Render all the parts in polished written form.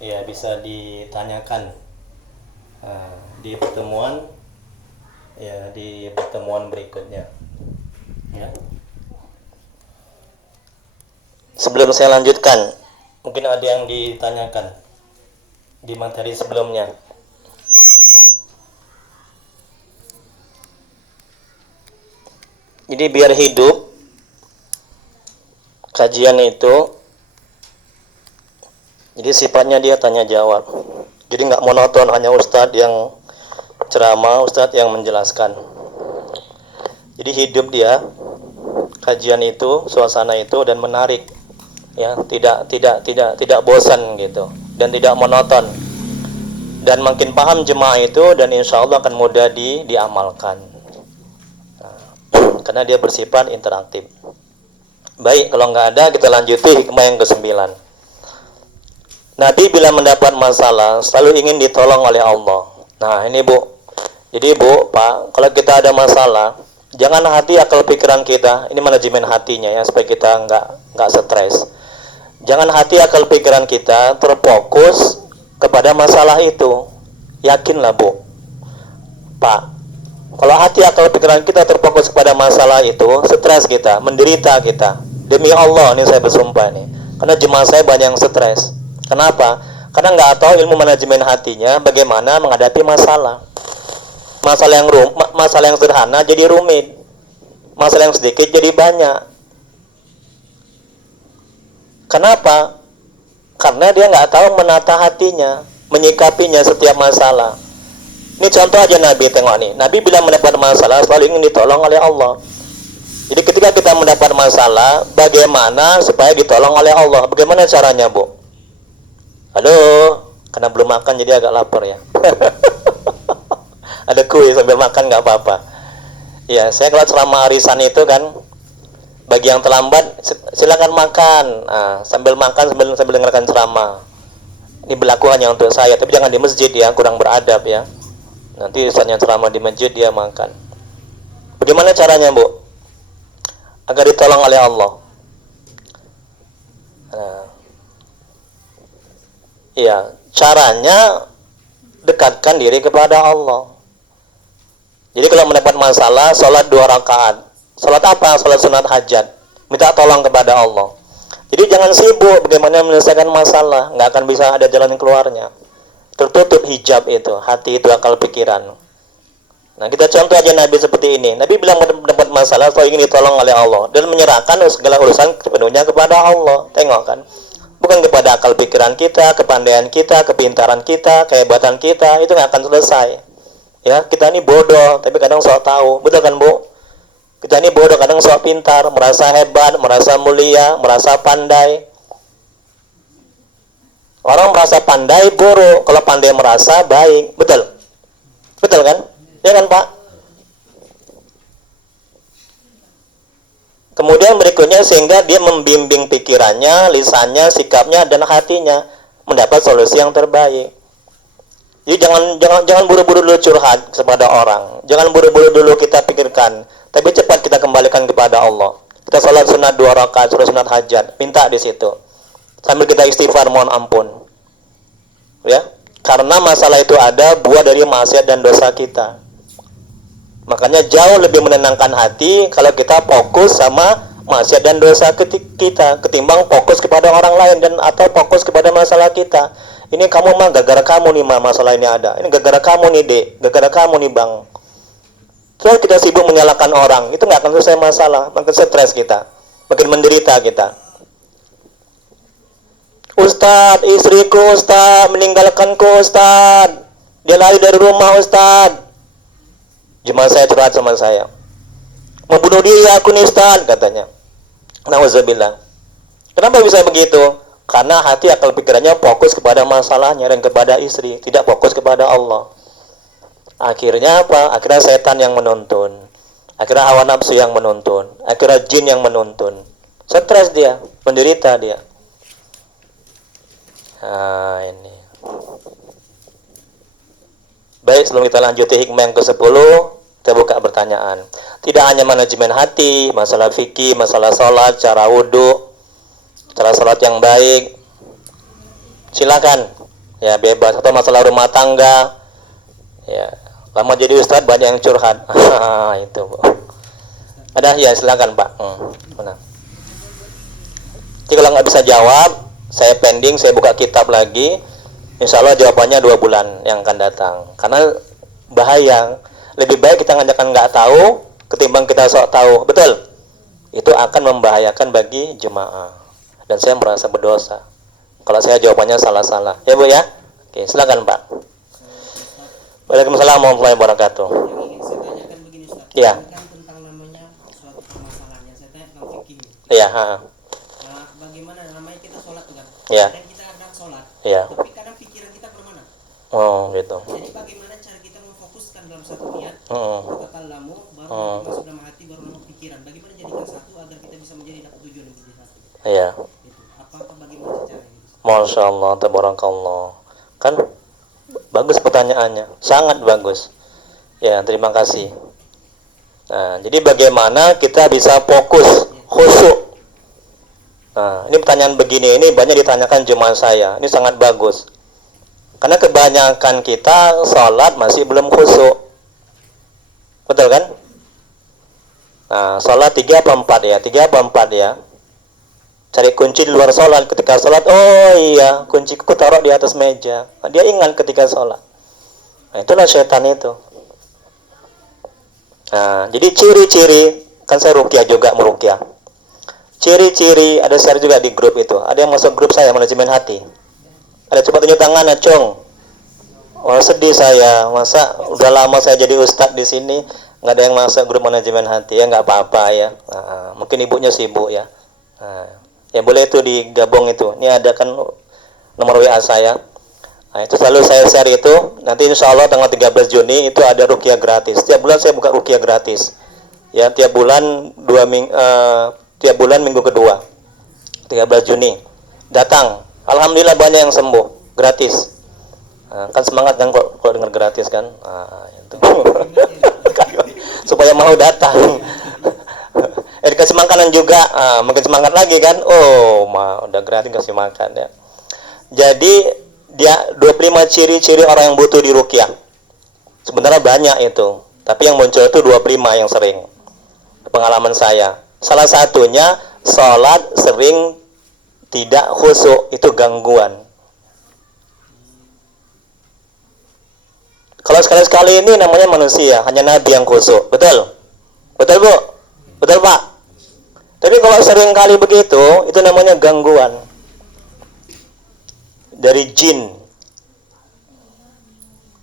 ya bisa ditanyakan di pertemuan, ya di pertemuan berikutnya, ya. Sebelum saya lanjutkan, mungkin ada yang ditanyakan di materi sebelumnya. Jadi biar hidup kajian itu, jadi sifatnya dia tanya jawab. Jadi nggak monoton hanya ustadz yang ceramah, ustadz yang menjelaskan. Jadi hidup dia kajian itu, suasana itu, dan menarik, ya, tidak bosan gitu, dan tidak monoton, dan makin paham jemaah itu, dan insya Allah akan mudah diamalkan. Karena dia bersifat interaktif. Baik, kalau nggak ada kita lanjuti hikmah yang ke-9. Nabi bila mendapat masalah selalu ingin ditolong oleh Allah. Nah ini Bu, jadi Bu, Pak, kalau kita ada masalah, jangan hati akal pikiran kita, ini manajemen hatinya ya, supaya kita nggak stres. Jangan hati akal pikiran kita terfokus kepada masalah itu. Yakinlah Bu, Pak, kalau hati akal pikiran kita terfokus kepada masalah itu, stres kita, menderita kita. Demi Allah, ini saya bersumpah nih. Karena jemaah saya banyak yang stres. Kenapa? Karena nggak tahu ilmu manajemen hatinya, bagaimana menghadapi masalah. Masalah yang sederhana jadi rumit. Masalah yang sedikit jadi banyak. Kenapa? Karena dia nggak tahu menata hatinya, menyikapinya setiap masalah. Ini contoh aja Nabi, tengok nih. Nabi bila mendapat masalah selalu ingin ditolong oleh Allah. Jadi ketika kita mendapat masalah, bagaimana supaya ditolong oleh Allah? Bagaimana caranya, Bu? Halo, karena belum makan jadi agak lapar ya. Ada kue sambil makan nggak apa-apa. Ya, saya kalau ceramah arisan itu kan, bagi yang terlambat silakan makan. Nah, sambil makan sambil dengarkan ceramah. Ini berlaku hanya untuk saya, tapi jangan di masjid ya, kurang beradab ya. Nanti ustaznya ceramah di masjid dia makan. Bagaimana caranya, Bu? Agar ditolong oleh Allah. Nah, iya, caranya dekatkan diri kepada Allah. Jadi kalau mendapat masalah, sholat 2 rakaat. Sholat apa? Sholat sunat hajat. Minta tolong kepada Allah. Jadi jangan sibuk bagaimana menyelesaikan masalah, nggak akan bisa ada jalan keluarnya. Tertutup hijab itu, hati itu, akal pikiran. Nah, kita contoh aja Nabi seperti ini. Nabi bilang mendapat masalah selalu ingin ditolong oleh Allah dan menyerahkan segala urusan sepenuhnya kepada Allah. Tengok kan, bukan kepada akal pikiran kita, kepandaian kita, kepintaran kita, kehebatan kita, itu nggak akan selesai. Ya, kita ini bodoh, tapi kadang sok tahu, betul kan Bu? Kita ini bodoh, kadang sok pintar, merasa hebat, merasa mulia, merasa pandai. Orang merasa pandai buruk, kalau pandai merasa baik, betul? Betul kan? Ya kan Pak? Kemudian berikutnya sehingga dia membimbing pikirannya, lisannya, sikapnya, dan hatinya mendapat solusi yang terbaik. Jadi jangan buru-buru dulu curhat kepada orang, jangan buru-buru dulu kita pikirkan, tapi cepat kita kembalikan kepada Allah. Kita salat sunat 2 rakaat, surah sunat hajat, minta di situ. Sambil kita istighfar mohon ampun. Ya, karena masalah itu ada buah dari maksiat dan dosa kita. Makanya jauh lebih menenangkan hati kalau kita fokus sama maksiat dan dosa kita ketimbang fokus kepada orang lain dan atau fokus kepada masalah kita. Ini kamu mah gara-gara kamu nih mah masalah ini ada. Ini gara-gara kamu nih Dek, gara-gara kamu nih Bang. Kalau kita sibuk menyalahkan orang, itu nggak akan selesai masalah, makin stres kita, makin menderita kita. Ustadz, istriku Ustadz, meninggalkanku Ustadz, dia lari dari rumah Ustadz. Jemaah saya curhat sama saya, mau bunuh diri aku nih Ustadz, katanya. Nauzubillah. Kenapa bisa begitu? Karena hati akal pikirannya fokus kepada masalahnya dan kepada istri, tidak fokus kepada Allah. Akhirnya apa? Akhirnya setan yang menuntun, akhirnya hawa nafsu yang menuntun, akhirnya jin yang menuntun. Stres dia, menderita dia. Nah ini. Baik, sebelum kita lanjuti hikmah yang ke-10, kita buka pertanyaan. Tidak hanya manajemen hati, masalah fikih, masalah sholat, cara wudhu, cara sholat yang baik. Silakan Ya bebas. Atau masalah rumah tangga. Ya, lama jadi ustadz banyak yang curhat. Itu Bu. Ada ya, silakan Pak. Mana? Jadi kalau nggak bisa jawab, saya pending, saya buka kitab lagi. Insya Allah jawabannya 2 bulan yang akan datang. Karena bahaya. Lebih baik kita ngajakan nggak tahu ketimbang kita sok tahu. Betul? Itu akan membahayakan bagi jemaah. Dan saya merasa berdosa kalau saya jawabannya salah-salah. Ya Bu ya? Oke, silakan Pak. Waalaikumsalam warahmatullahi wabarakatuh. Yang ingin saya tanyakan begini Ustaz. Iya. Kan tentang namanya suatu permasalahan yang saya tanya tentang fikih. Iya, Nah, bagaimana namanya kita sholat tuh kan? Iya. Dan kita kadang sholat. Iya. Tapi kadang pikiran kita kemana-mana. Oh, gitu. Jadi bagaimana cara kita memfokuskan dalam satu niat? Hmm. Kita kalamu baru nanti masuk dalam hati baru dalam pikiran. Bagaimana jadikan satu agar kita bisa menjadi dapat tujuan yang menjadi satu? Iya. Itu. Apakah bagaimana caranya? Masya Allah, tabarakallah. Kan bagus pertanyaannya, sangat bagus. Ya, terima kasih. Nah, jadi bagaimana kita bisa fokus, khusyuk? Nah, ini pertanyaan begini, ini banyak ditanyakan jemaah saya. Ini sangat bagus. Karena kebanyakan kita sholat masih belum khusyuk. Betul kan? Nah, sholat 3 apa 4 ya? 3 apa 4 ya? Cari kunci di luar sholat. Ketika sholat, oh iya, kunciku taruh di atas meja. Nah, dia ingat ketika sholat. Nah, itulah syaitan itu. Nah, jadi ciri-ciri, kan saya ruqyah juga, meruqyah. Ciri-ciri, ada share juga di grup itu. Ada yang masuk grup saya, manajemen hati. Ada, coba tunjuk tangan, Acung. Oh, sedih saya. Masa udah lama saya jadi ustadz di sini, nggak ada yang masuk grup manajemen hati. Ya nggak apa-apa ya. Nah, mungkin ibunya sibuk ya. Nah, ya boleh itu digabung itu. Ini ada kan nomor WA saya. Nah, itu selalu saya share itu. Nanti insya Allah tanggal 13 Juni itu ada ruqyah gratis. Tiap bulan saya buka ruqyah gratis. Ya, tiap bulan tiap bulan minggu kedua. 13 Juni. Datang. Alhamdulillah banyak yang sembuh. Gratis. Nah, kan semangat kan kalau dengar gratis kan. Nah, itu. Supaya mau datang. Dikasih makanan juga, makin semangat lagi kan. Oh, udah gratis kasih makan ya. Jadi dia 25 ciri-ciri orang yang butuh di ruqyah. Sebenarnya banyak itu, tapi yang muncul itu 25 yang sering. Pengalaman saya. Salah satunya sholat sering tidak khusyuk, itu gangguan. Kalau sekali-sekali ini namanya manusia, hanya Nabi yang khusyuk. Betul? Betul Bu? Betul Pak? Tapi kalau sering kali begitu, itu namanya gangguan dari jin.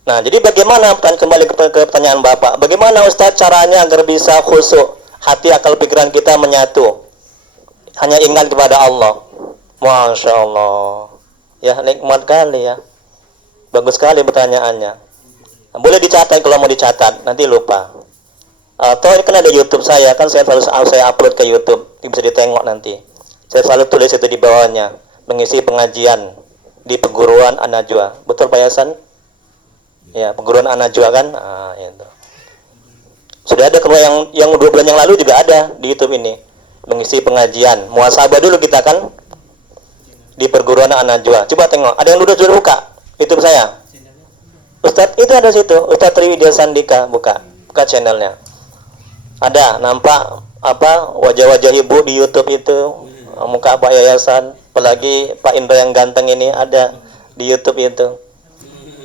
Nah, jadi bagaimana, kembali ke pertanyaan Bapak, bagaimana Ustaz caranya agar bisa khusyuk, hati, akal, pikiran kita menyatu, hanya ingat kepada Allah? Masya Allah. Ya, nikmat kali ya. Bagus sekali pertanyaannya. Boleh dicatat kalau mau dicatat, nanti lupa. Atau ini kan ada YouTube saya, kan saya upload ke YouTube, bisa ditengok nanti. Saya selalu tulis itu di bawahnya, mengisi pengajian di perguruan An-Najwa. Betul Pak Yasan? Ya, perguruan An-Najwa kan? Itu. Sudah ada kalau yang 2 bulan yang lalu juga ada di YouTube ini, mengisi pengajian. Muhasabah dulu kita kan di perguruan An-Najwa. Coba tengok, ada yang sudah buka YouTube saya. Ustadz itu ada situ, Ustadz Triwidya Sandika, buka channelnya. Ada nampak apa wajah-wajah ibu di YouTube itu, muka Pak Yayasan, apalagi Pak Indra yang ganteng ini ada di YouTube itu.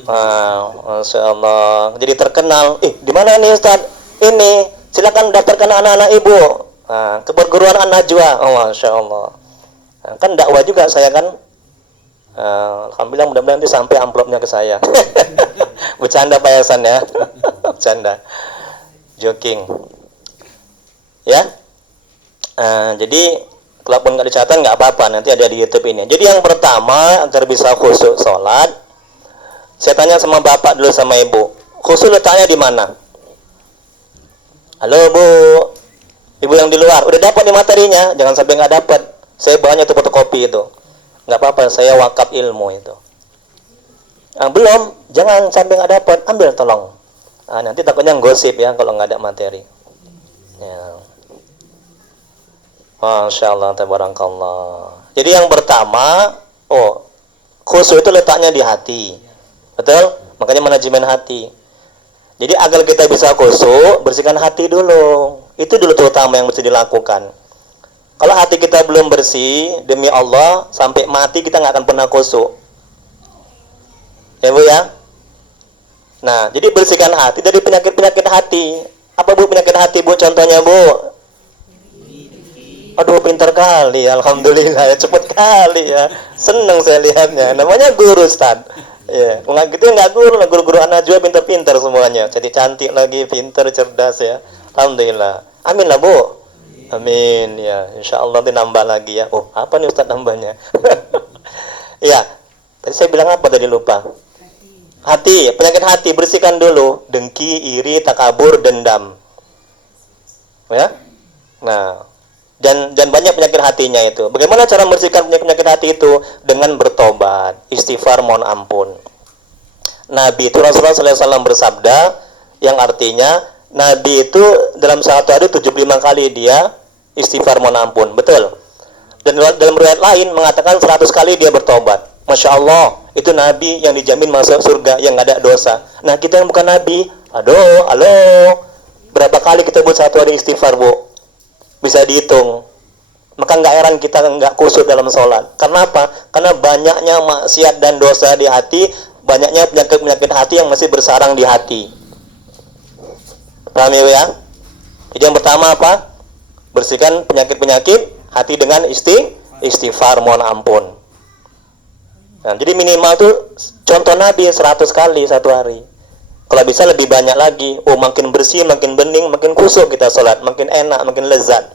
Masya Allah, jadi terkenal. Di mana ini Ustadz? Ini, silakan daftarkan anak-anak ibu ke perguruan An-Najwa. Masya Allah. Kan dakwah juga saya kan. Alhamdulillah, mudah-mudahan nanti sampai amplopnya ke saya. Bercanda Pak Yayasan ya. Bercanda. Joking. Ya. Jadi kalaupun nggak dicatat nggak apa-apa, nanti ada di YouTube ini. Jadi yang pertama, agar bisa khusyuk sholat, saya tanya sama bapak dulu sama ibu, khusyuk letaknya di mana? Halo Bu, ibu yang di luar, udah dapat nih materinya? Jangan sampai nggak dapat. Saya banyak tuh fotokopi itu. Nggak apa-apa, saya wakaf ilmu itu. Belum, jangan sampai nggak dapat, ambil tolong. Nanti takutnya gosip ya kalau nggak ada materi. Ya. Masya Allah, tabarakallah. Jadi yang pertama, khusyuk itu letaknya di hati. Betul? Makanya manajemen hati. Jadi agar kita bisa khusyuk, bersihkan hati dulu. Itu dulu terutama yang mesti dilakukan. Kalau hati kita belum bersih, demi Allah, sampai mati kita nggak akan pernah khusyuk. Ya Bu ya? Nah, jadi bersihkan hati dari penyakit-penyakit hati. Apa Bu penyakit hati Bu? Contohnya Bu? Aduh, pintar kali, alhamdulillah ya, cepet kali ya. Seneng saya lihatnya. Namanya guru, Ustaz. Ya, nggak gitu nggak guru anak juga pintar-pintar semuanya. Jadi cantik lagi, pintar, cerdas ya. Alhamdulillah. Amin lah Bu. Amin ya. Insya Allah nambah lagi ya. Oh, apa nih Ustaz nambahnya? Ya. Tadi saya bilang apa tadi lupa? Hati, penyakit hati bersihkan dulu. Dengki, iri, takabur, dendam. Ya. Nah, dan banyak penyakit hatinya itu. Bagaimana cara membersihkan penyakit hati itu? Dengan bertobat, istighfar, mohon ampun. Nabi itu Rasulullah SAW bersabda, yang artinya Nabi itu dalam satu hari 75 kali dia istighfar, mohon ampun. Betul. Dan dalam riwayat lain mengatakan 100 kali dia bertobat. Masya Allah, itu Nabi yang dijamin masuk surga, yang nggak ada dosa. Nah, kita yang bukan Nabi, aduh, halo, berapa kali kita buat satu hari istighfar, Bu? Bisa dihitung. Maka nggak heran kita nggak khusyuk dalam sholat. Karena apa? Karena banyaknya maksiat dan dosa di hati, banyaknya penyakit-penyakit hati yang masih bersarang di hati. Paham ya? Jadi yang pertama apa? Bersihkan penyakit-penyakit hati dengan istighfar, mohon ampun. Nah, jadi minimal tuh contoh Nabi 100 kali satu hari. Kalau bisa lebih banyak lagi. Oh, makin bersih, makin bening, makin khusyuk kita sholat, makin enak, makin lezat.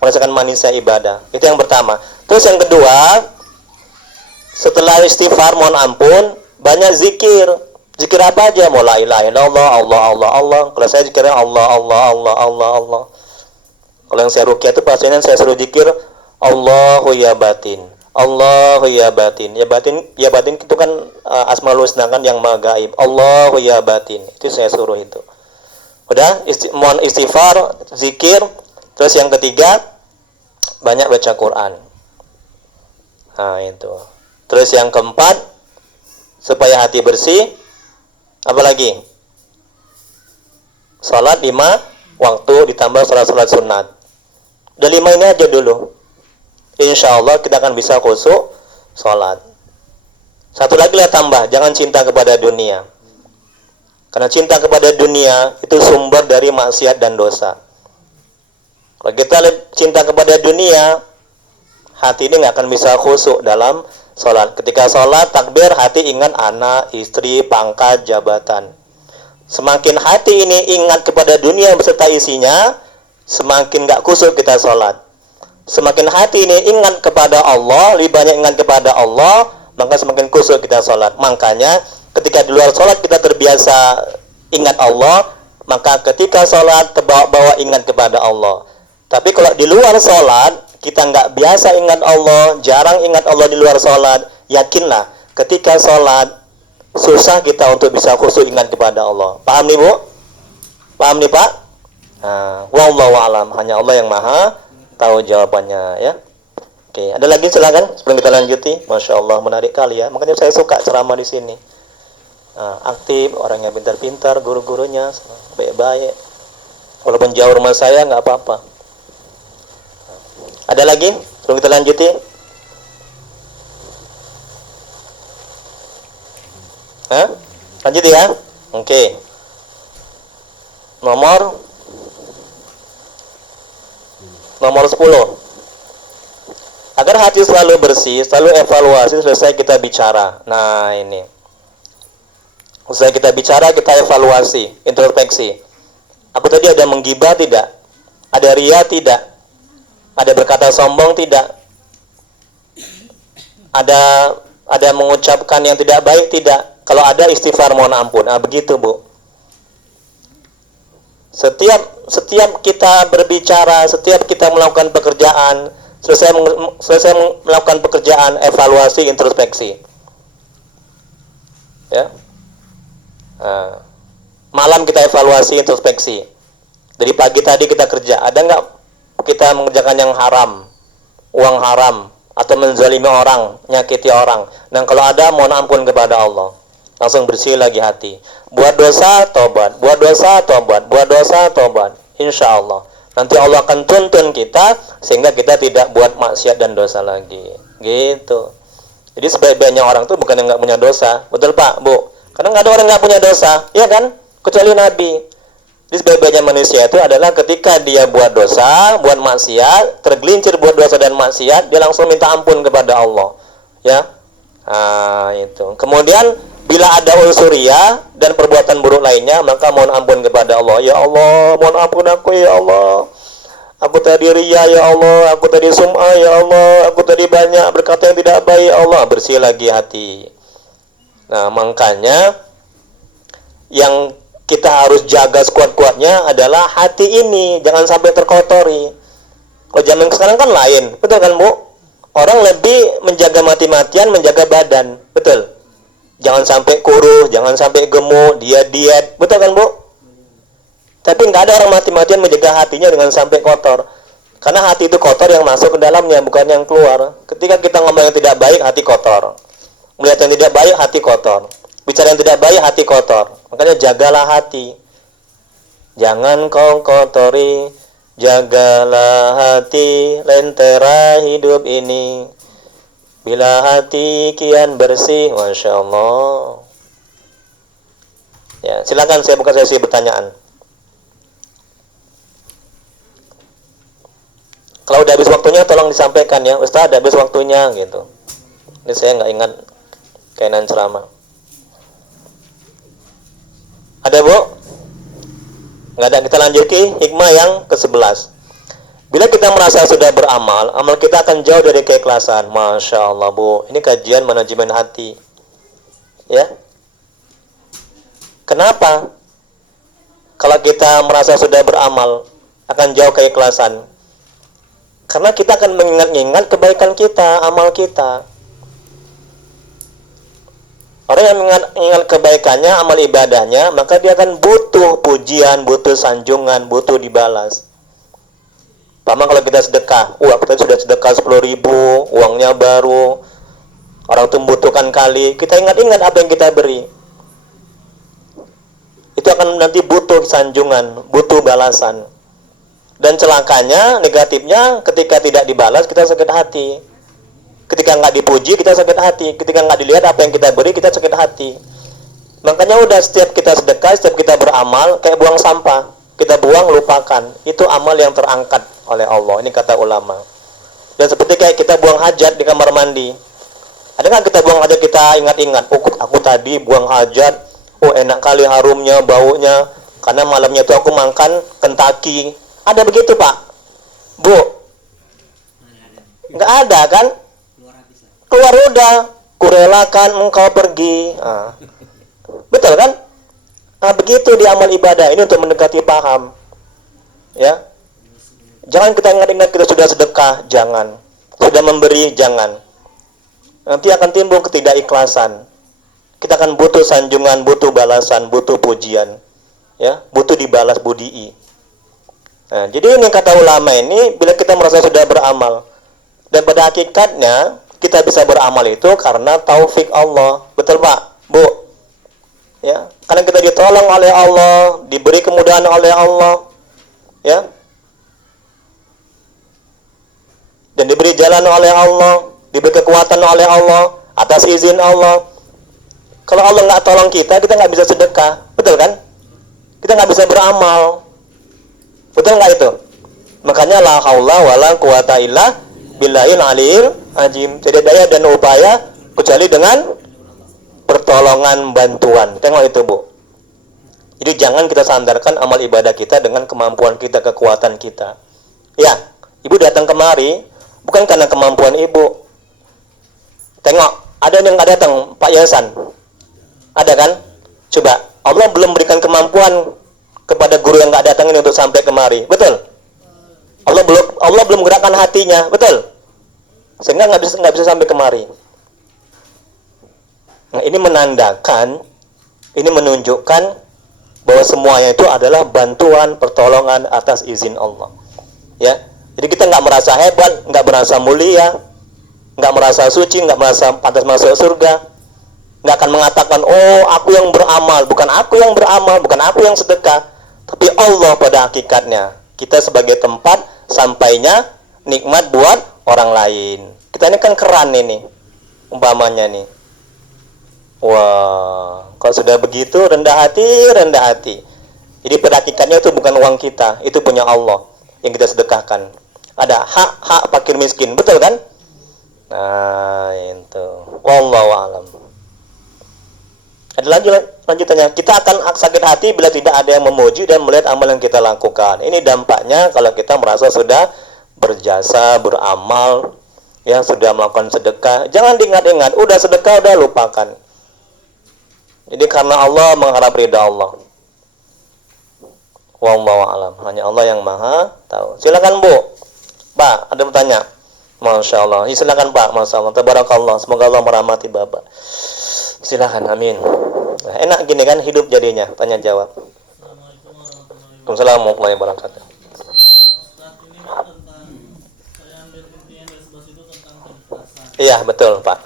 Merasakan manisnya ibadah. Itu yang pertama. Terus yang kedua, setelah istighfar, mohon ampun, banyak zikir. Zikir apa aja? Mau la ilaha illallah, Allah, Allah, Allah. Kalau saya zikirnya Allah, Allah, Allah, Allah, Allah. Kalau yang saya ruqyah itu pastinya saya suruh zikir Allahu ya batin. Allahu ya batin. Ya batin itu kan Asmaul Husna kan yang maha gaib. Allahu ya batin. Itu saya suruh itu. Udah, mohon istighfar, zikir. Terus yang ketiga, banyak baca Quran. Nah, itu. Terus yang keempat, supaya hati bersih, apa lagi? Salat 5 waktu ditambah salat-salat sunat. Udah 5 ini aja dulu. Insya Allah kita akan bisa khusyuk salat. Satu lagi lah tambah, jangan cinta kepada dunia. Karena cinta kepada dunia itu sumber dari maksiat dan dosa. Kalau kita cinta kepada dunia, hati ini nggak akan bisa khusyuk dalam sholat. Ketika sholat, takbir, hati ingat anak, istri, pangkat, jabatan. Semakin hati ini ingat kepada dunia beserta isinya, semakin nggak khusyuk kita sholat. Semakin hati ini ingat kepada Allah, lebih banyak ingat kepada Allah, maka semakin khusyuk kita sholat. Makanya ketika di luar sholat kita terbiasa ingat Allah, maka ketika sholat terbawa-bawa ingat kepada Allah. Tapi kalau di luar sholat, kita nggak biasa ingat Allah, jarang ingat Allah di luar sholat, yakinlah, ketika sholat, susah kita untuk bisa khusyuk ingat kepada Allah. Paham nih Bu? Paham nih Pak? Nah, wallahu a'lam, hanya Allah yang maha tahu jawabannya ya. Oke, ada lagi silakan sebelum kita lanjuti. Masya Allah, menarik kali ya, makanya saya suka ceramah di sini. Aktif, orangnya pintar-pintar, guru-gurunya baik-baik. Walaupun jauh rumah saya nggak apa-apa. Ada lagi? Sebelum kita lanjuti. Lanjut ya. Oke. Nomor 10. Agar hati selalu bersih, selalu evaluasi selesai kita bicara. Nah, ini. Selesai kita bicara, kita evaluasi, introspeksi. Aku tadi ada menggibah tidak? Ada ria tidak? Ada berkata sombong tidak? Ada mengucapkan yang tidak baik tidak? Kalau ada, istighfar, mohon ampun. Nah, begitu Bu. Setiap kita berbicara, setiap kita melakukan pekerjaan, selesai melakukan pekerjaan, evaluasi, introspeksi. Ya. Malam kita evaluasi, introspeksi. Dari pagi tadi kita kerja, ada nggak kita mengerjakan yang haram, uang haram, atau menzalimi orang, nyakiti orang. Dan kalau ada, mohon ampun kepada Allah. Langsung bersih lagi hati. Buat dosa, tobat. Buat dosa, tobat. Buat dosa, tobat. Insya Allah. Nanti Allah akan tuntun kita sehingga kita tidak buat maksiat dan dosa lagi. Gitu. Jadi sebaik-baiknya orang tuh bukan yang nggak punya dosa. Betul Pak, Bu? Karena nggak ada orang nggak punya dosa, iya kan? Kecuali Nabi. Jadi sebaik-baiknya manusia itu adalah ketika dia buat dosa, buat maksiat, tergelincir buat dosa dan maksiat, dia langsung minta ampun kepada Allah. Ya. Nah, itu. Kemudian bila ada unsur riya dan perbuatan buruk lainnya, maka mohon ampun kepada Allah. Ya Allah, mohon ampun aku ya Allah. Aku tadi riya ya Allah, aku tadi sum'ah ya Allah, aku tadi banyak berkata yang tidak baik ya Allah. Bersih lagi hati. Nah, makanya yang kita harus jaga sekuat-kuatnya adalah hati ini, jangan sampai terkotori. Kalau zaman sekarang kan lain, betul kan Bu? Orang lebih menjaga mati-matian, menjaga badan, betul? Jangan sampai kurus, jangan sampai gemuk, dia diet, betul kan Bu? Tapi nggak ada orang mati-matian menjaga hatinya dengan sampai kotor. Karena hati itu kotor yang masuk ke dalamnya, bukan yang keluar. Ketika kita ngomong yang tidak baik, hati kotor. Melihat yang tidak baik, hati kotor. Bicara yang tidak baik, hati kotor. Makanya jagalah hati. Jangan kau kotori, jagalah hati, lentera hidup ini. Bila hati kian bersih, Masya Allah. Ya, silakan saya buka sesi pertanyaan. Kalau udah habis waktunya, tolong disampaikan ya, Ustaz, udah habis waktunya gitu. Ini saya nggak ingat kainan ceramah. Ada Bu? Nggak ada, kita lanjut ke hikmah yang ke-11. Bila kita merasa sudah beramal, amal kita akan jauh dari keikhlasan. Masya Allah Bu, ini kajian manajemen hati. Ya. Kenapa? Kalau kita merasa sudah beramal, akan jauh keikhlasan. Karena kita akan mengingat-ingat kebaikan kita, amal kita. Orang yang mengingat kebaikannya, amal ibadahnya, maka dia akan butuh pujian, butuh sanjungan, butuh dibalas. Pertama kalau kita sedekah, kita sudah sedekah 10.000, uangnya baru, orang itu membutuhkan kali, kita ingat-ingat apa yang kita beri. Itu akan nanti butuh sanjungan, butuh balasan. Dan celakanya, negatifnya, ketika tidak dibalas, kita sakit hati. Ketika nggak dipuji, kita sakit hati. Ketika nggak dilihat apa yang kita beri, kita sakit hati. Makanya udah setiap kita sedekah, setiap kita beramal, kayak buang sampah. Kita buang, lupakan. Itu amal yang terangkat oleh Allah. Ini kata ulama. Dan seperti kayak kita buang hajat di kamar mandi. Ada nggak kita buang hajat, kita ingat-ingat, aku tadi buang hajat, enak kali harumnya, baunya, karena malamnya itu aku makan Kentucky. Ada begitu Pak? Bu? Nggak ada kan? Keluar udah, kurelakan engkau pergi. Betul kan? Begitu di amal ibadah ini untuk mendekati paham. Ya. Jangan kita ingat-ingat kita sudah sedekah, jangan. Sudah memberi, jangan. Nanti akan timbul ketidakikhlasan. Kita akan butuh sanjungan, butuh balasan, butuh pujian. Ya, butuh dibalas budii. Nah, jadi ini kata ulama ini, bila kita merasa sudah beramal. Dan pada hakikatnya, kita bisa beramal itu karena taufik Allah. Betul Pak? Bu? Ya, karena kita ditolong oleh Allah, diberi kemudahan oleh Allah. Ya. Dan diberi jalan oleh Allah, diberi kekuatan oleh Allah, atas izin Allah. Kalau Allah nggak tolong kita nggak bisa sedekah. Betul kan? Kita nggak bisa beramal. Betul nggak itu? Makanya la haula wala quwata illa billahil aliyil azim. Tidak daya dan upaya kecuali dengan pertolongan bantuan. Tengok itu Bu. Jadi jangan kita sandarkan amal ibadah kita dengan kemampuan kita, kekuatan kita. Ya, Ibu datang kemari bukan karena kemampuan Ibu. Tengok, ada yang nggak datang, Pak Yayasan. Ada kan? Coba, Allah belum berikan kemampuan kepada guru yang nggak datang ini untuk sampai kemari. Betul? Allah belum gerakkan hatinya. Betul? Sehingga nggak bisa sampai kemari. Nah, ini menandakan, ini menunjukkan bahwa semuanya itu adalah bantuan, pertolongan atas izin Allah. Ya, jadi kita nggak merasa hebat, nggak merasa mulia, nggak merasa suci, nggak merasa pantas masuk surga, nggak akan mengatakan, oh aku yang beramal, bukan aku yang beramal, bukan aku yang sedekah, tapi Allah pada hakikatnya. Kita sebagai tempat sampainya nikmat buat orang lain. Kita ini kan keran ini, umpamanya nih. Wah, kalau sudah begitu rendah hati, rendah hati. Jadi pada hakikatnya itu bukan uang kita, itu punya Allah yang kita sedekahkan. Ada hak fakir miskin, betul kan? Nah, itu. Wallahu a'lam. Ada lanjutannya. Kita akan sakit hati bila tidak ada yang memuji dan melihat amal yang kita lakukan. Ini dampaknya kalau kita merasa sudah berjasa, beramal, ya sudah melakukan sedekah. Jangan diingat-ingat, udah sedekah udah lupakan. Jadi karena Allah mengharap ridha Allah. Wallahu a'lam. Hanya Allah yang maha tahu. Silakan Bu. Pak, ada bertanya. Masya Allah. Ya, silakan Pak. Masya Allah. Tabarakallah. Semoga Allah merahmati Bapak. Silakan. Amin. Nah, enak gini kan hidup jadinya. Tanya jawab. Assalamualaikum warahmatullahi wabarakatuh. Ustaz, ini kan tentang, saya ambil intinya dari sebelah situ tentang keikhlasan. Iya, betul Pak.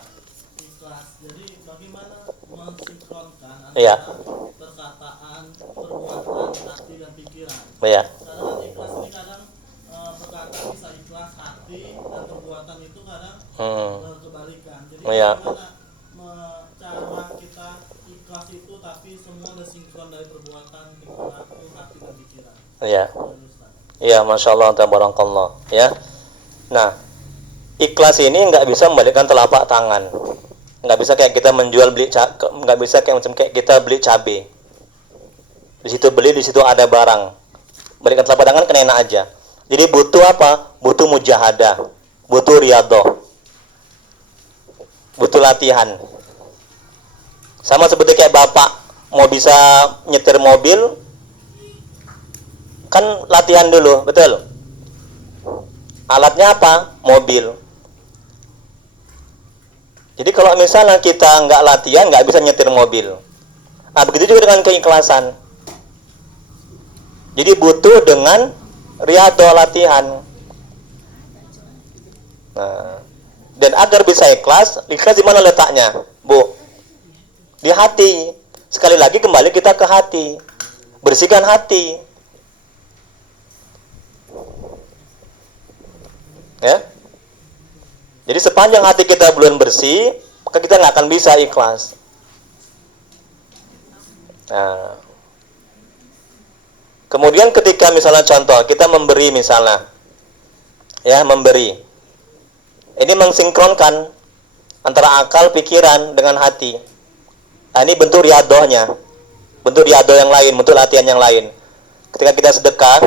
Ikhlas. Jadi bagaimana mensinkronkan Iya. antara perkataan, perbuatan, hati dan pikiran. Iya. Kadang kan ikhlas ini kadang perkataan bisa ikhlas, hati dan perbuatan itu kadang berkebalikan. Jadi Iya. bagaimana cara kita ikhlas itu tapi semua ada sinkron dari perbuatan, perilaku, hati dan pikiran. Iya. Dari Ustaz. Iya, Masya Allah, tabarakallah. Ya. Nah, ikhlas ini nggak bisa membalikkan telapak tangan. Nggak bisa kayak kita menjual beli, nggak bisa kayak macam kayak kita beli cabai. Di situ beli, di situ ada barang. Balikkan telapak tangan kan enak aja. Jadi butuh apa? Butuh mujahadah, butuh riyadhah, butuh latihan. Sama seperti kayak bapak mau bisa nyetir mobil, kan latihan dulu, betul? Alatnya apa? Mobil. Jadi kalau misalnya kita nggak latihan, nggak bisa nyetir mobil. Nah, begitu juga dengan keikhlasan. Jadi butuh dengan riyadhah, latihan. Nah, dan agar bisa ikhlas di mana letaknya, Bu? Di hati. Sekali lagi kembali kita ke hati. Bersihkan hati. Ya. Jadi sepanjang hati kita belum bersih, maka kita nggak akan bisa ikhlas. Nah, kemudian ketika misalnya contoh kita memberi misalnya, ya memberi, ini mensinkronkan antara akal, pikiran dengan hati. Nah, ini bentuk riyadhahnya, bentuk riyadhah yang lain, bentuk latihan yang lain. Ketika kita sedekah,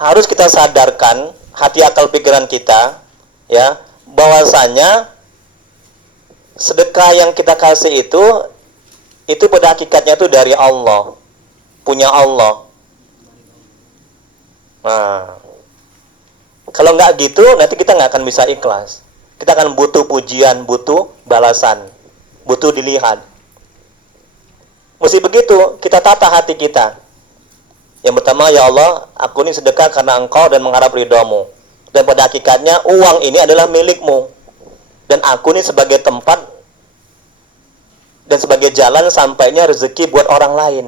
harus kita sadarkan hati, akal, pikiran kita, ya, bahwasanya sedekah yang kita kasih itu pada hakikatnya itu dari Allah, punya Allah. Nah, kalau nggak gitu, nanti kita nggak akan bisa ikhlas. Kita akan butuh pujian, butuh balasan, butuh dilihat. Mesti begitu, kita tata hati kita. Yang pertama, ya Allah, aku ini sedekah karena Engkau dan mengharap ridhamu. Dan pada hakikatnya uang ini adalah milikmu. Dan aku ini sebagai tempat dan sebagai jalan sampainya rezeki buat orang lain.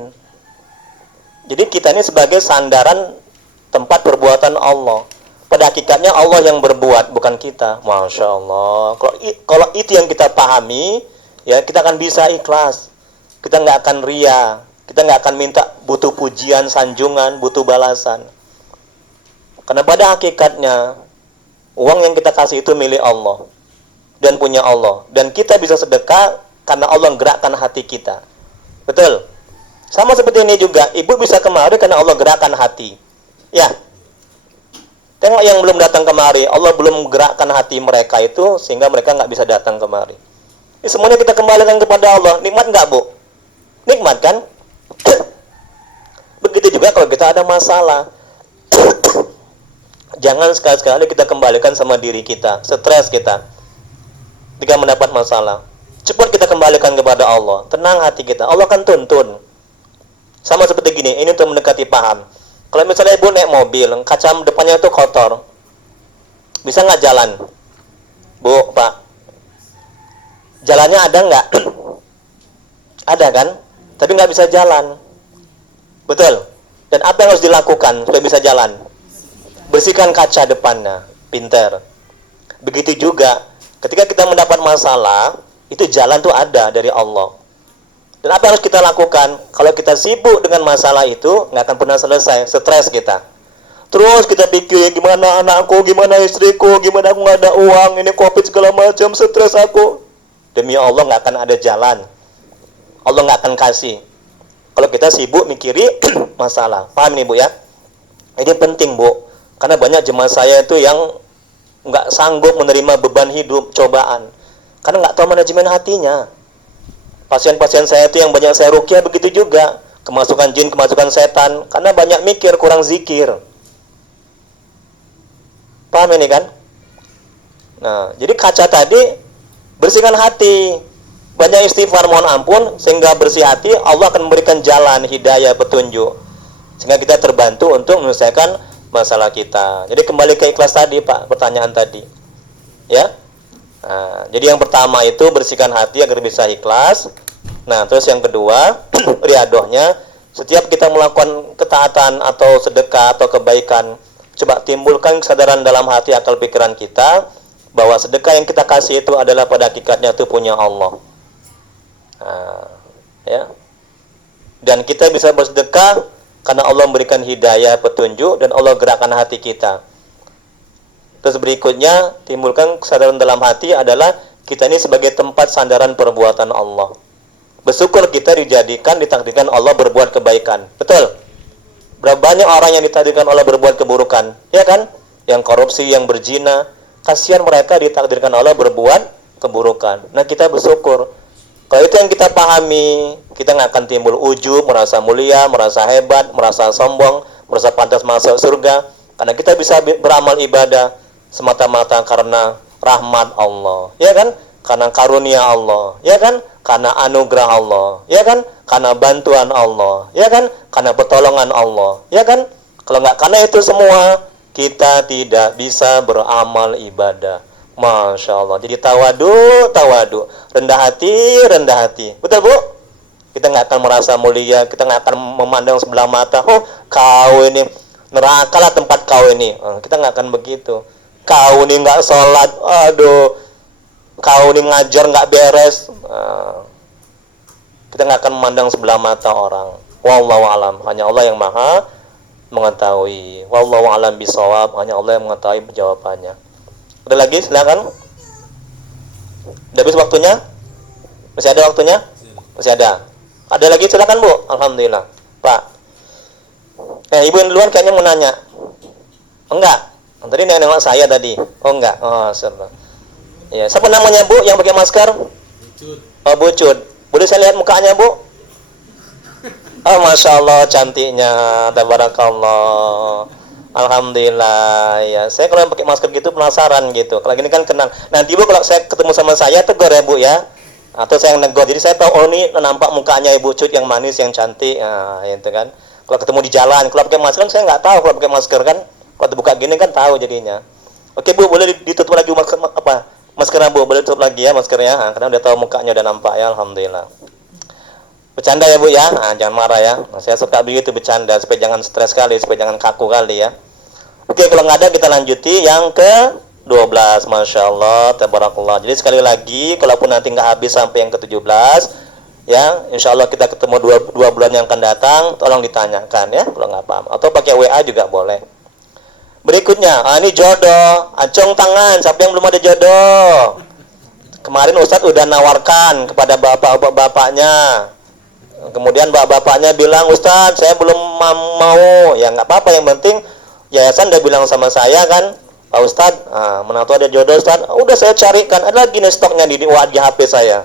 Jadi kita ini sebagai sandaran tempat perbuatan Allah. Pada hakikatnya Allah yang berbuat, bukan kita. Masya Allah. Kalau itu yang kita pahami, ya kita akan bisa ikhlas. Kita nggak akan ria. Kita nggak akan minta butuh pujian, sanjungan, butuh balasan. Karena pada hakikatnya uang yang kita kasih itu milik Allah dan punya Allah. Dan kita bisa sedekah karena Allah menggerakkan hati kita. Betul? Sama seperti ini juga, ibu bisa kemari karena Allah gerakkan hati. Ya. Tengok yang belum datang kemari, Allah belum menggerakkan hati mereka itu sehingga mereka nggak bisa datang kemari. Ini semuanya kita kembalikan kepada Allah. Nikmat nggak, Bu? Nikmat kan? Begitu juga kalau kita ada masalah. Jangan sekali-sekali kita kembalikan sama diri kita, stres kita ketika mendapat masalah. Cepat kita kembalikan kepada Allah. Tenang hati kita, Allah akan tuntun. Sama seperti gini, ini untuk mendekati paham. Kalau misalnya ibu naik mobil, kaca depannya itu kotor, bisa nggak jalan? Bu, Pak, jalannya ada nggak? Ada kan? Tapi nggak bisa jalan. Betul? Dan apa yang harus dilakukan supaya bisa jalan? Bersihkan kaca depannya. Pinter. Begitu juga, ketika kita mendapat masalah, itu jalan tuh ada dari Allah. Dan apa yang harus kita lakukan? Kalau kita sibuk dengan masalah itu, nggak akan pernah selesai. Stres kita. Terus kita pikir, gimana anakku, gimana istriku, gimana aku nggak ada uang, ini covid segala macam, stres aku. Demi Allah nggak akan ada jalan. Allah nggak akan kasih. Kalau kita sibuk mikiri masalah. Paham nih Bu ya? Ini penting Bu. Karena banyak jemaah saya itu yang nggak sanggup menerima beban hidup, cobaan. Karena nggak tahu manajemen hatinya. Pasien-pasien saya itu yang banyak saya ruqyah begitu juga. Kemasukan jin, kemasukan setan. Karena banyak mikir, kurang zikir. Paham ini kan? Nah, jadi kaca tadi, bersihkan hati. Banyak istighfar, mohon ampun, sehingga bersih hati, Allah akan memberikan jalan, hidayah, petunjuk. Sehingga kita terbantu untuk menyelesaikan masalah kita. Jadi kembali ke ikhlas tadi Pak, pertanyaan tadi. Ya. Nah, jadi yang pertama itu bersihkan hati agar bisa ikhlas. Nah, terus yang kedua, riadohnya, setiap kita melakukan ketaatan atau sedekah atau kebaikan, coba timbulkan kesadaran dalam hati, akal, pikiran kita bahwa sedekah yang kita kasih itu adalah pada hakikatnya itu punya Allah. Nah, ya. Dan kita bisa bersedekah karena Allah memberikan hidayah, petunjuk, dan Allah gerakkan hati kita. Terus berikutnya, timbulkan kesadaran dalam hati adalah kita ini sebagai tempat sandaran perbuatan Allah. Bersyukur kita dijadikan, ditakdirkan Allah berbuat kebaikan. Betul? Berapa banyak orang yang ditakdirkan Allah berbuat keburukan, ya kan? Yang korupsi, yang berzina, kasihan mereka ditakdirkan Allah berbuat keburukan. Nah, kita bersyukur. Kalau itu yang kita pahami, kita nggak akan timbul ujub, merasa mulia, merasa hebat, merasa sombong, merasa pantas masuk surga. Karena kita bisa beramal ibadah semata-mata karena rahmat Allah, ya kan? Karena karunia Allah, ya kan? Karena anugerah Allah, ya kan? Karena bantuan Allah, ya kan? Karena pertolongan Allah, ya kan? Kalau nggak karena itu semua, kita tidak bisa beramal ibadah. Masya Allah. Jadi tawadu, rendah hati. Betul Bu? Kita nggak akan merasa mulia, kita nggak akan memandang sebelah mata. Oh, kau ini neraka lah tempat kau ini. Kita nggak akan begitu. Kau ini nggak sholat, aduh. Kau ini ngajar nggak beres. Kita nggak akan memandang sebelah mata orang. Wallahu alam. Hanya Allah yang maha mengetahui. Wallahu alam bisawab. Hanya Allah yang mengetahui jawabannya. Ada lagi? Silakan. Udah habis waktunya? Masih ada waktunya? Masih ada. Ada lagi? Silakan Bu. Alhamdulillah. Pak. Ibu yang duluan kayaknya mau nanya. Enggak. Tadi nengok saya tadi. Oh enggak. Oh, serba. Ya, siapa namanya Bu yang pakai masker? Bucut. Oh, Bucut. Boleh saya lihat mukanya, Bu? Oh, Masya Allah, cantiknya. Tabarakallah. Alhamdulillah. Ya, saya kalau pakai masker gitu penasaran gitu. Kalau gini kan kenal. Nanti Bu kalau saya ketemu sama saya tegur ya Bu ya. Atau saya yang negur. Jadi saya tahu oh ini nampak mukanya Ibu Cut yang manis, yang cantik. Nah, itu kan. Kalau ketemu di jalan, kalau pakai masker kan saya nggak tahu kalau pakai masker kan. Kalau terbuka gini kan tahu jadinya. Oke Bu, boleh ditutup lagi masker apa? Maskernya Bu, boleh tutup lagi ya maskernya. Nah, karena udah tahu mukanya udah nampak ya, alhamdulillah. Bercanda ya Bu ya, nah, jangan marah ya. Nah, saya suka begitu bercanda supaya jangan stres kali, supaya jangan kaku kali ya. Oke, kalau nggak ada kita lanjuti yang ke 12. Masya Allah, tabarakallah. Jadi sekali lagi, kalaupun nanti nggak habis sampai yang ke 17, ya, insya Allah kita ketemu dua bulan yang akan datang. Tolong ditanyakan ya, kalau nggak paham. Atau pakai WA juga boleh. Berikutnya, ini jodoh. Acung tangan, siapa yang belum ada jodoh? Kemarin Ustadz udah nawarkan kepada bapak-bapaknya. Kemudian bapak-bapaknya bilang, Ustadz saya belum mau. Ya nggak apa-apa, yang penting yayasan udah bilang sama saya kan, Pak Ustadz, menantu ada jodoh Ustadz. Udah saya carikan, ada lagi nih stoknya di HP saya.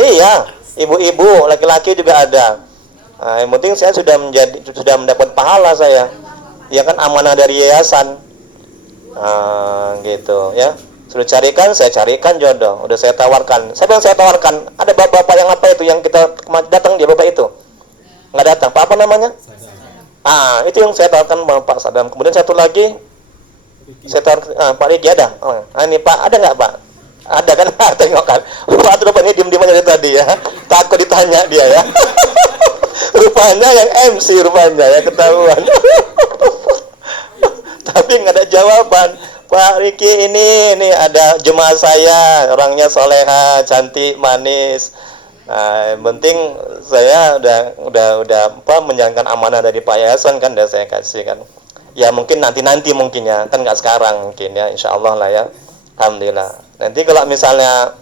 Iya, ibu-ibu, laki-laki juga ada. Yang penting saya sudah mendapat pahala saya. Ya kan amanah dari yayasan. Gitu ya. Sudah carikan, saya carikan jodoh. Udah saya tawarkan. Siapa yang saya tawarkan? Ada bapak-bapak yang apa itu yang kita datang dia bapak itu? Nggak datang. Apa namanya? Itu yang saya tawarkan Pak Sadam. Kemudian satu lagi saya tawarkan Pak Riki ada. Ini Pak ada nggak Pak? Ada kan? Tengok kan. Pak rupanya diem-diem aja dari tadi ya. Takut ditanya dia ya. Rupanya yang MC rupanya ya, ketahuan. Tapi nggak ada jawaban. Pak Riki, ini ada jemaah saya, orangnya soleha, cantik, manis. Nah, yang penting saya udah apa menjalankan amanah dari Pak Yayasan kan, udah saya kasih kan. Ya mungkin nanti mungkin ya, kan nggak sekarang mungkin ya, insya Allah lah ya. Alhamdulillah. Nanti kalau misalnya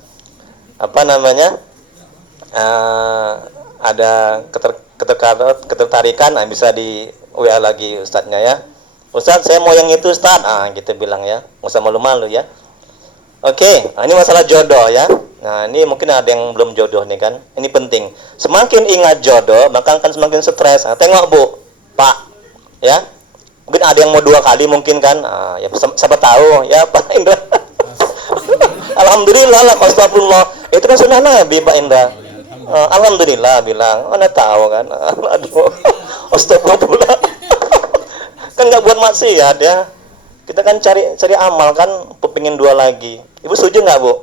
apa namanya ada ketertarikan, nah, bisa di WA lagi Ustadznya ya. Ustadz, saya mau yang itu Ustadz, gitu bilang ya, nggak usah malu-malu ya. Oke, nah, ini masalah jodoh ya. Nah, ini mungkin ada yang belum jodoh nih kan. Ini penting. Semakin ingat jodoh, maka akan semakin stres. Nah, tengok Bu, Pak, ya. Mungkin ada yang mau 2 kali mungkin kan. Ya siapa tahu ya Pak Indra. Alhamdulillah lah, astagfirullah. Itu kan sunnah Nabi Pak Indra. Alhamdulillah bilang, Anda tahu kan. Aduh, astagfirullah. Kan nggak buat maksiat ya. Kita kan cari amal kan, pepingin 2 lagi. Ibu setuju nggak Bu?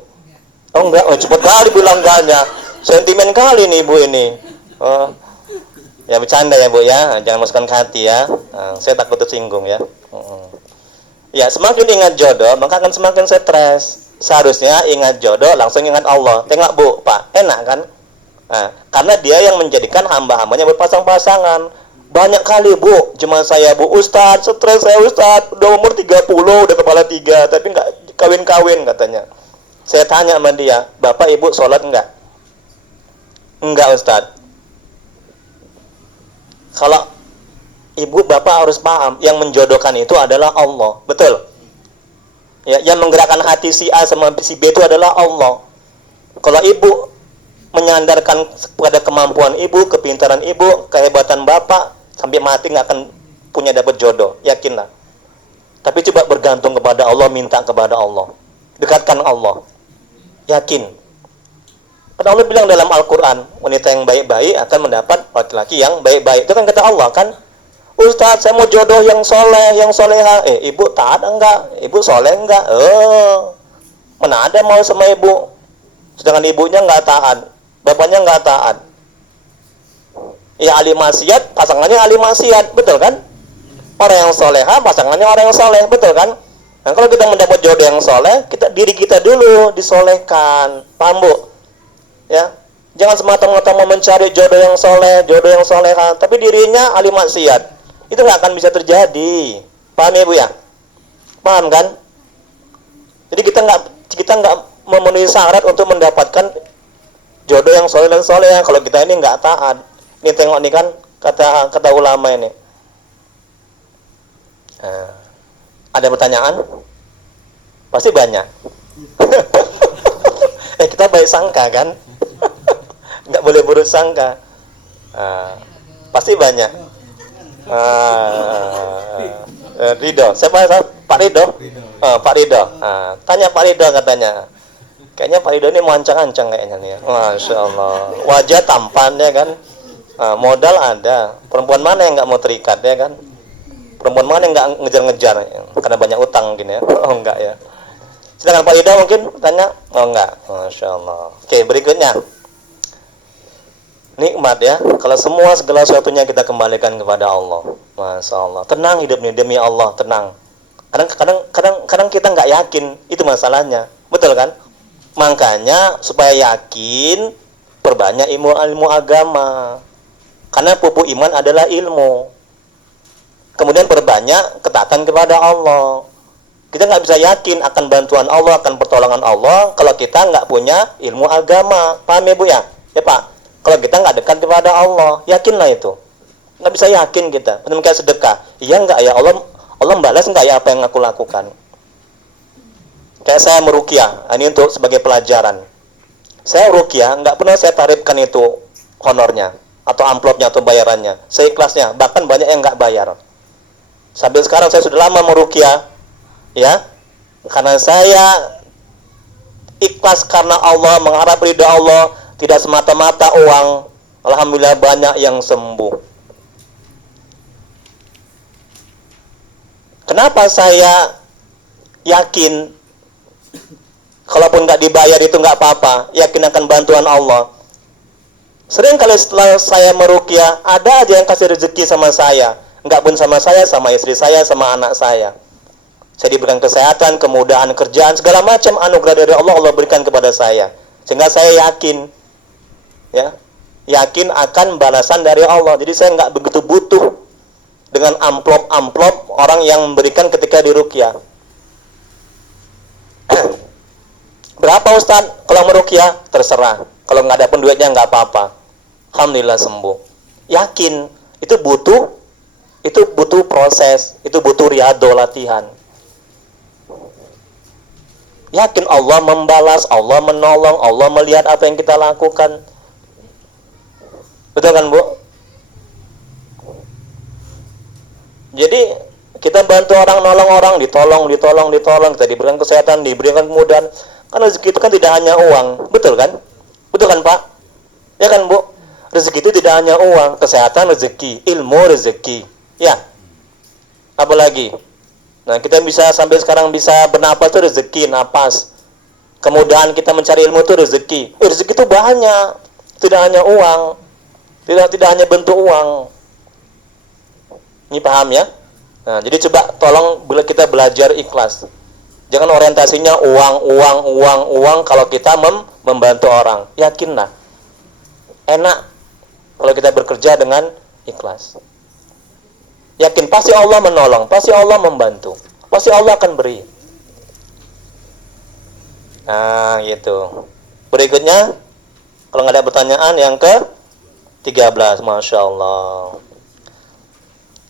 Oh enggak, cepet kali bilang enggaknya. Sentimen kali nih Ibu ini. Ya bercanda ya Bu ya, jangan masukkan ke hati ya. Saya takut tersinggung ya. Ya semakin ingat jodoh, maka akan semakin stres. Seharusnya ingat jodoh, langsung ingat Allah. Tengok Bu, Pak, enak kan? Karena dia yang menjadikan hamba-hambanya berpasang-pasangan. Banyak kali Bu, cuma saya Bu, Ustadz, stres saya Ustadz, udah umur 30, udah kepala 3, tapi nggak kawin-kawin katanya. Saya tanya sama dia, Bapak Ibu sholat enggak? Enggak Ustadz. Kalau Ibu Bapak harus paham, yang menjodohkan itu adalah Allah, betul? Ya, yang menggerakkan hati si A sama si B itu adalah Allah. Kalau Ibu menyandarkan pada kemampuan Ibu, kepintaran Ibu, kehebatan Bapak, sampai mati nggak akan punya dapat jodoh, yakinlah. Tapi coba bergantung kepada Allah, minta kepada Allah, dekatkan Allah, yakin. Karena Allah bilang dalam Al-Quran, wanita yang baik-baik akan mendapat laki-laki yang baik-baik. Itu kan kata Allah kan. Ustadz, saya mau jodoh yang soleh, yang soleha. Ibu taat enggak? Ibu soleh enggak? Mana ada mau sama ibu? Sedangkan ibunya enggak taat, bapaknya enggak taat. Ya ahli maksiat, pasangannya ahli maksiat, betul kan? Orang yang soleha, pasangannya orang yang soleh, betul kan? Nah kalau kita mendapat jodoh yang soleh, diri kita dulu disolehkan, paham Bu? Ya, jangan semata-mata mau mencari jodoh yang soleh, jodoh yang soleha, tapi dirinya ahli maksiat, itu nggak akan bisa terjadi. Paham ya Bu ya? Paham kan? Jadi kita nggak memenuhi syarat untuk mendapatkan jodoh yang soleh dan soleha kalau kita ini nggak taat. Ini tengok nih kan kata ulama ini. Ada pertanyaan? Pasti banyak. Kita baik sangka kan? Nggak boleh buruk sangka. Pasti banyak. Ridho, siapa? Pak Ridho? Pak Ridho. Tanya Pak Ridho katanya. Kayaknya Pak Ridho ini mau ancang-ancang kayaknya nih ya. Masya Allah. Wajah tampan ya kan? Modal ada. Perempuan mana yang nggak mau terikat ya kan? Perempuan mana yang nggak ngejar-ngejar karena banyak utang mungkin ya? Oh enggak ya. Sedangkan Pak Ridho mungkin tanya, oh enggak. Masya Allah. Oke, berikutnya. Nikmat ya, kalau semua segala sesuatunya kita kembalikan kepada Allah. Masya Allah. Tenang hidup ini demi Allah, tenang. Kadang kita nggak yakin, itu masalahnya. Betul kan? Makanya supaya yakin, perbanyak ilmu agama. Karena pupuk iman adalah ilmu. Kemudian perbanyak ketaatan kepada Allah. Kita nggak bisa yakin akan bantuan Allah, akan pertolongan Allah kalau kita nggak punya ilmu agama. Paham ya Bu ya? Ya Pak? Kalau kita nggak dekat kepada Allah, yakinlah itu. Nggak bisa yakin kita. Benar kayak sedekah. Iya nggak ya Allah membalas nggak ya apa yang aku lakukan? Kayak saya meruqyah, ini untuk sebagai pelajaran. Saya ruqyah, nggak pernah saya tarifkan itu honornya atau amplopnya atau bayarannya. Seikhlasnya, bahkan banyak yang nggak bayar. Sampai sekarang saya sudah lama meruqyah, ya, karena saya ikhlas karena Allah, mengharap ridha Allah, tidak semata-mata uang. Alhamdulillah banyak yang sembuh. Kenapa saya yakin Kalaupun nggak dibayar itu nggak apa-apa, yakin akan bantuan Allah. Sering kali setelah saya meruqyah, ada aja yang kasih rezeki sama saya. Nggak pun sama saya, sama istri saya, sama anak saya. Saya diberikan kesehatan, kemudahan kerjaan, segala macam anugerah dari Allah, Allah berikan kepada saya. Sehingga saya yakin, ya, yakin akan balasan dari Allah. Jadi saya nggak begitu butuh dengan amplop-amplop orang yang memberikan ketika diruqyah. Berapa Ustadz kalau meruqyah? Terserah. Kalau nggak ada pun duitnya nggak apa-apa. Alhamdulillah sembuh. Yakin itu butuh proses, itu butuh riyadhah, latihan. Yakin Allah membalas, Allah menolong, Allah melihat apa yang kita lakukan. Betul kan, Bu? Jadi kita bantu orang, nolong orang, ditolong, kita diberikan kesehatan, diberikan kemudahan. Karena rezeki itu kan tidak hanya uang, betul kan? Betul kan, Pak? Ya kan, Bu? Rezeki itu tidak hanya uang, kesehatan rezeki, ilmu rezeki. Ya. Apalagi? Nah, kita bisa sampai sekarang bisa bernapas itu rezeki, napas. Kemudahan kita mencari ilmu itu rezeki. Rezeki itu banyak, tidak hanya uang, tidak hanya bentuk uang. Ini paham ya? Nah, jadi coba tolong kita belajar ikhlas. Jangan orientasinya uang kalau kita membantu orang. Yakinlah. Enak kalau kita bekerja dengan ikhlas. Yakin pasti Allah menolong, pasti Allah membantu, pasti Allah akan beri. Nah, gitu. Berikutnya, kalau nggak ada pertanyaan, yang ke-13, Masya Allah.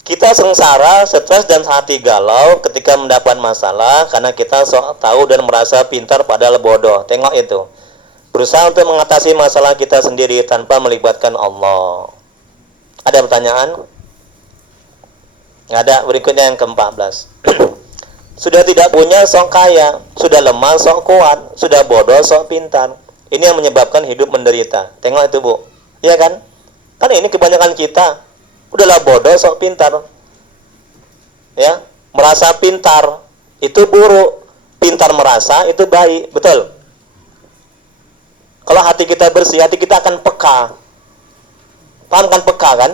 Kita sengsara, stres dan hati galau ketika mendapat masalah karena kita sok tahu dan merasa pintar padahal bodoh. Tengok itu. Berusaha untuk mengatasi masalah kita sendiri tanpa melibatkan Allah. Ada pertanyaan? Nggak ada. Berikutnya yang ke-14. Sudah tidak punya sok kaya, sudah lemah sok kuat, sudah bodoh sok pintar. Ini yang menyebabkan hidup menderita. Tengok itu, Bu. Iya kan? Kan ini kebanyakan kita. Udahlah bodoh sok pintar. Ya, merasa pintar itu buruk, pintar merasa itu baik, betul? Kalau hati kita bersih, hati kita akan peka. Paham kan peka kan?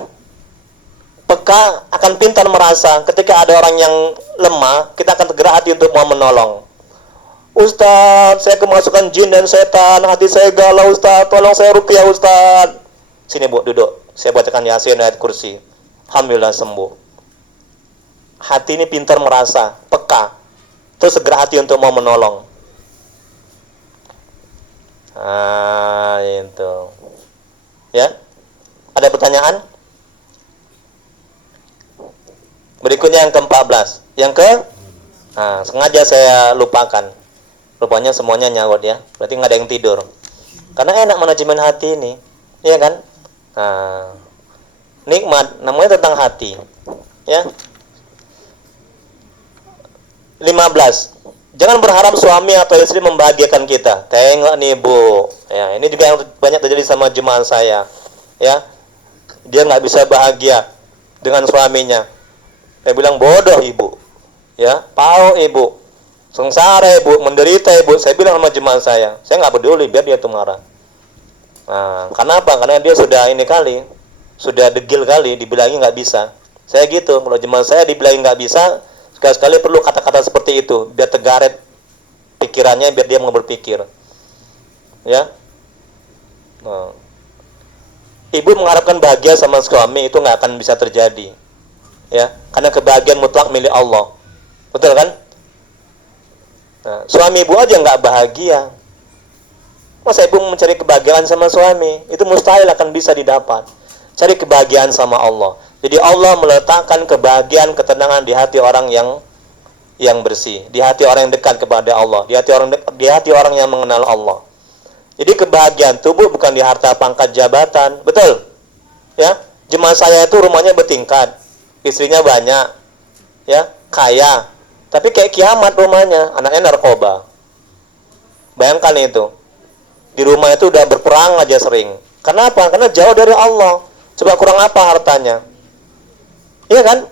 Peka akan pintar merasa. Ketika ada orang yang lemah, kita akan tergerak hati untuk mau menolong. Ustaz, saya kemasukan jin dan setan, hati saya galau Ustaz, tolong saya ruqyah Ustaz. Sini, Bu, duduk. Saya bacakan Yasin ayat kursi. Alhamdulillah sembuh. Hati ini pintar merasa, peka. Terus segera hati untuk mau menolong. Ah, itu. Ya. Ada pertanyaan? Berikutnya yang ke-14. Sengaja saya lupakan. Rupanya semuanya nyaut ya. Berarti nggak ada yang tidur. Karena enak manajemen hati ini. Iya kan? Nah, nikmat, namanya tentang hati. Ya. 15. Jangan berharap suami atau istri membahagiakan kita. Tengok nih, Bu. Ya, ini juga yang banyak terjadi sama jemaah saya. Ya. Dia nggak bisa bahagia dengan suaminya. Saya bilang bodoh Ibu. Ya, pau Ibu. Sengsara Ibu, menderita Ibu. Saya bilang sama jemaah saya nggak peduli biar dia tuh marah. Nah, kenapa? Karena dia sudah ini kali, sudah degil kali, dibilangin nggak bisa. Saya gitu, kalau jemaah saya dibilangin nggak bisa, sekali-sekali perlu kata-kata seperti itu, biar tegaret pikirannya, biar dia mau berpikir. Ya. Nah. Ibu mengharapkan bahagia sama suami itu nggak akan bisa terjadi. Ya, karena kebahagiaan mutlak milik Allah. Betul kan? Nah, suami ibu aja nggak bahagia. Masa ibu mencari kebahagiaan sama suami? Itu mustahil akan bisa didapat. Cari kebahagiaan sama Allah. Jadi Allah meletakkan kebahagiaan, ketenangan di hati orang yang bersih, di hati orang yang dekat kepada Allah, di hati orang yang mengenal Allah. Jadi kebahagiaan tubuh bukan di harta pangkat jabatan, betul? Ya, jemaah saya itu rumahnya bertingkat, istrinya banyak, ya, kaya, tapi kayak kiamat rumahnya, anaknya narkoba. Bayangkan itu. Di rumah itu udah berperang aja sering. Kenapa? Karena jauh dari Allah. Coba kurang apa hartanya? Iya kan?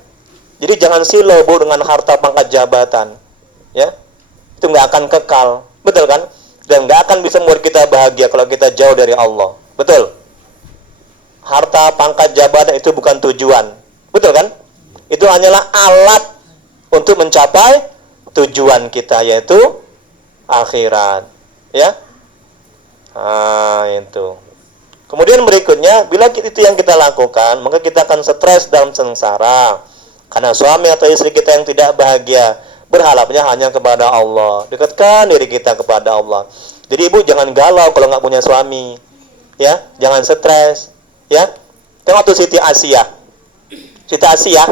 Jadi jangan silau, Bu, dengan harta pangkat jabatan. Ya. Itu nggak akan kekal. Betul kan? dan nggak akan bisa membuat kita bahagia kalau kita jauh dari Allah. Betul? Harta, pangkat, jabatan itu bukan tujuan. Betul kan? Itu hanyalah alat untuk mencapai tujuan kita, yaitu akhirat. Ya? Itu. Kemudian berikutnya, bila itu yang kita lakukan, maka kita akan stres dalam sengsara. Karena suami atau istri kita yang tidak bahagia, berharapnya hanya kepada Allah. Dekatkan diri kita kepada Allah. Jadi ibu jangan galau kalau nggak punya suami. Ya, jangan stres. Ya, tengok tuh Siti Asia. Siti Asia,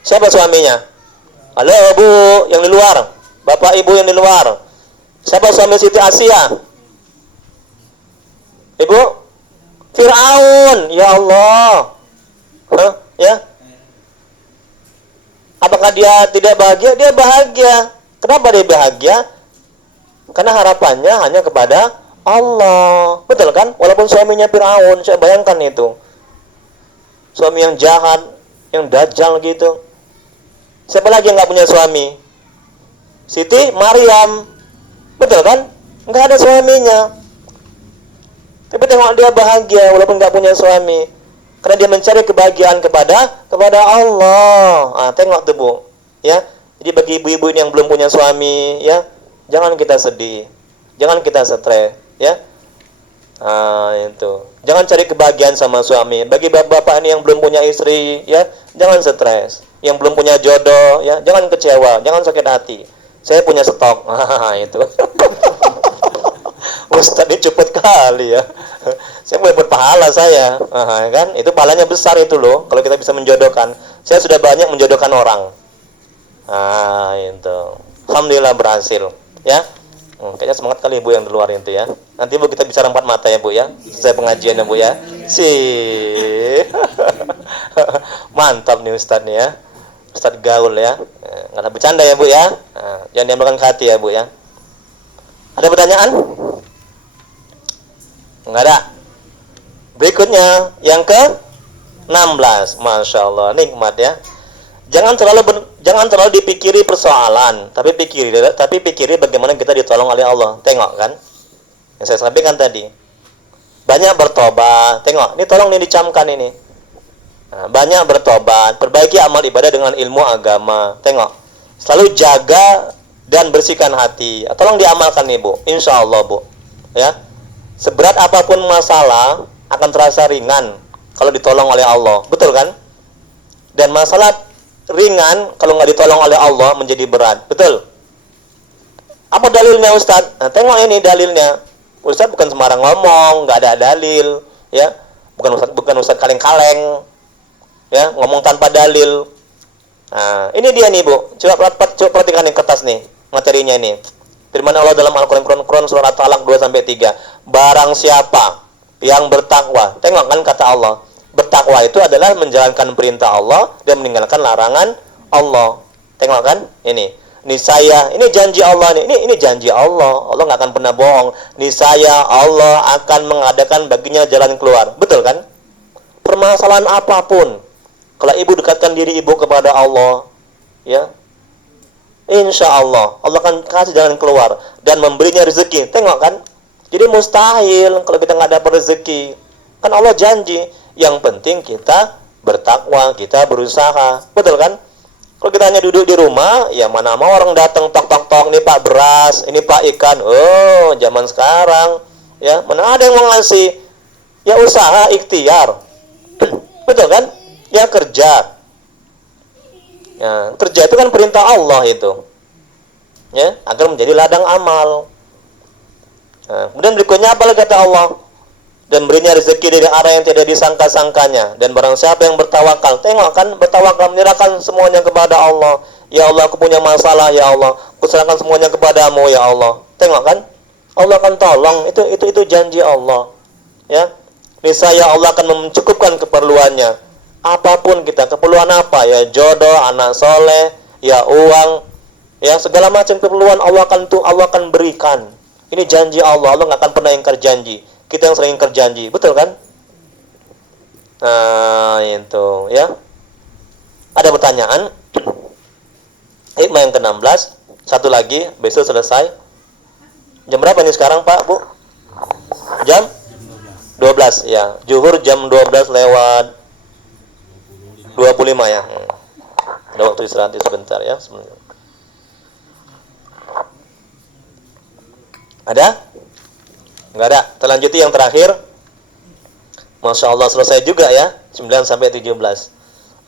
siapa suaminya? Halo bu, yang di luar. Bapak ibu yang di luar. Siapa suami Siti Asia? Ibu? Fir'aun. Ya Allah. Ya. Apakah dia tidak bahagia? Dia bahagia. Kenapa dia bahagia? Karena harapannya hanya kepada Allah. Betul kan? Walaupun suaminya Fir'aun, saya bayangkan itu. Suami yang jahat, yang dajjal gitu. Siapa lagi yang nggak punya suami? Siti Maryam. Betul kan? Nggak ada suaminya. Tapi tengok dia bahagia walaupun nggak punya suami. Karena dia mencari kebahagiaan kepada Allah. Tengok tuh bu. Ya. Jadi bagi ibu-ibu yang belum punya suami, ya, jangan kita sedih. Jangan kita stres, ya. Itu. Jangan cari kebahagiaan sama suami. Bagi bapak-bapak ini yang belum punya istri, ya, jangan stres. Yang belum punya jodoh, ya, jangan kecewa, jangan sakit hati. Saya punya stok. Itu. Ustaz ini cepet kali ya. Saya boleh berpahala saya. Kan? Itu pahalanya besar itu loh kalau kita bisa menjodohkan. Saya sudah banyak menjodohkan orang. Itu. Alhamdulillah berhasil, ya. Kayaknya semangat kali ibu yang di luar itu ya. Nanti ibu kita bisa rempat mata ya bu ya. Saya pengajian ya bu ya. Mantap nih Ustaz nih ya. Ustaz gaul ya. Nggak ada bercanda ya bu ya. Jangan diambilkan ke hati ya bu ya. Ada pertanyaan? Nggak ada. Berikutnya yang ke 16. Masya Allah, nikmat ya. Jangan terlalu dipikiri persoalan, tapi pikiri bagaimana kita ditolong oleh Allah. Tengok kan, yang saya sampaikan tadi. Banyak bertobat. Tengok, ini tolong nih dicamkan ini. Banyak bertobat, perbaiki amal ibadah dengan ilmu agama. Tengok, selalu jaga dan bersihkan hati. Tolong diamalkan nih bu, insya Allah bu. Ya, seberat apapun masalah akan terasa ringan kalau ditolong oleh Allah. Betul kan? Dan masalah ringan kalau nggak ditolong oleh Allah menjadi berat. Betul? Apa dalilnya Ustadz? Tengok ini dalilnya. Ustadz bukan sembarang ngomong, nggak ada dalil, ya. Bukan Ustadz kaleng-kaleng, ya, ngomong tanpa dalil. Ini dia nih bu. Coba perhatikan nih kertas nih, materinya ini. Firman Allah dalam Al-Quran surat At-Talaq 2-3. Barang siapa yang bertakwa. Tengok kan kata Allah. Bertakwa itu adalah menjalankan perintah Allah dan meninggalkan larangan Allah. Tengok kan? Niscaya, ini janji Allah nih. Ini janji Allah. Allah nggak akan pernah bohong. Niscaya Allah akan mengadakan baginya jalan keluar. Betul kan? Permasalahan apapun, kalau ibu dekatkan diri ibu kepada Allah, ya, insya Allah Allah akan kasih jalan keluar dan memberinya rezeki. Tengok kan? Jadi mustahil kalau kita nggak dapat rezeki. Kan Allah janji. Yang penting kita bertakwa, kita berusaha. Betul kan? Kalau kita hanya duduk di rumah, ya mana mau orang datang tok, ini Pak beras, ini Pak ikan. Oh, zaman sekarang, ya mana ada yang mau ngasih? Ya usaha, ikhtiar. Betul kan? Ya kerja. Ya, kerja itu kan perintah Allah itu. Ya, agar menjadi ladang amal. Kemudian berikutnya apa lagi kata Allah? Dan berinya rezeki dari arah yang tidak disangka-sangkanya. Dan barang siapa yang bertawakal, tengok kan, bertawakal menyerahkan semuanya kepada Allah. Ya Allah, aku punya masalah, ya Allah, aku serahkan semuanya kepadamu, ya Allah. Tengok kan, Allah akan tolong. Itu janji Allah. Ya, niscaya Allah akan mencukupkan keperluannya. Apapun kita, keperluan apa? Ya jodoh, anak soleh, ya uang, ya segala macam keperluan Allah akan berikan. Ini janji Allah. Allah nggak akan pernah ingkar janji. Kita yang sering ingkar janji. Betul kan? Itu ya. Ada pertanyaan? Hikmah yang ke-16. Satu lagi, besok selesai. Jam berapa nih sekarang Pak, Bu? Jam 12 ya. Zuhur jam 12 lewat 25 ya. Ada waktu istirahat sebentar ya. Sebentar. Ada? Enggak ada. Kita lanjuti yang terakhir. Masya Allah selesai juga ya. 9 sampai 17.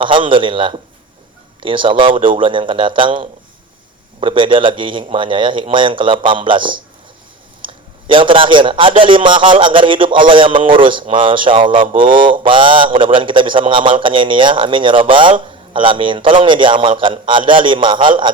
Alhamdulillah. Insya Allah 2 bulan yang akan datang berbeda lagi hikmahnya ya. Hikmah yang ke-18. Yang terakhir, ada 5 hal agar hidup Allah yang mengurus. Masya Allah Bu, Pak, mudah-mudahan kita bisa mengamalkannya ini ya. Amin ya rabbal alamin. Tolong nih diamalkan. Ada 5 hal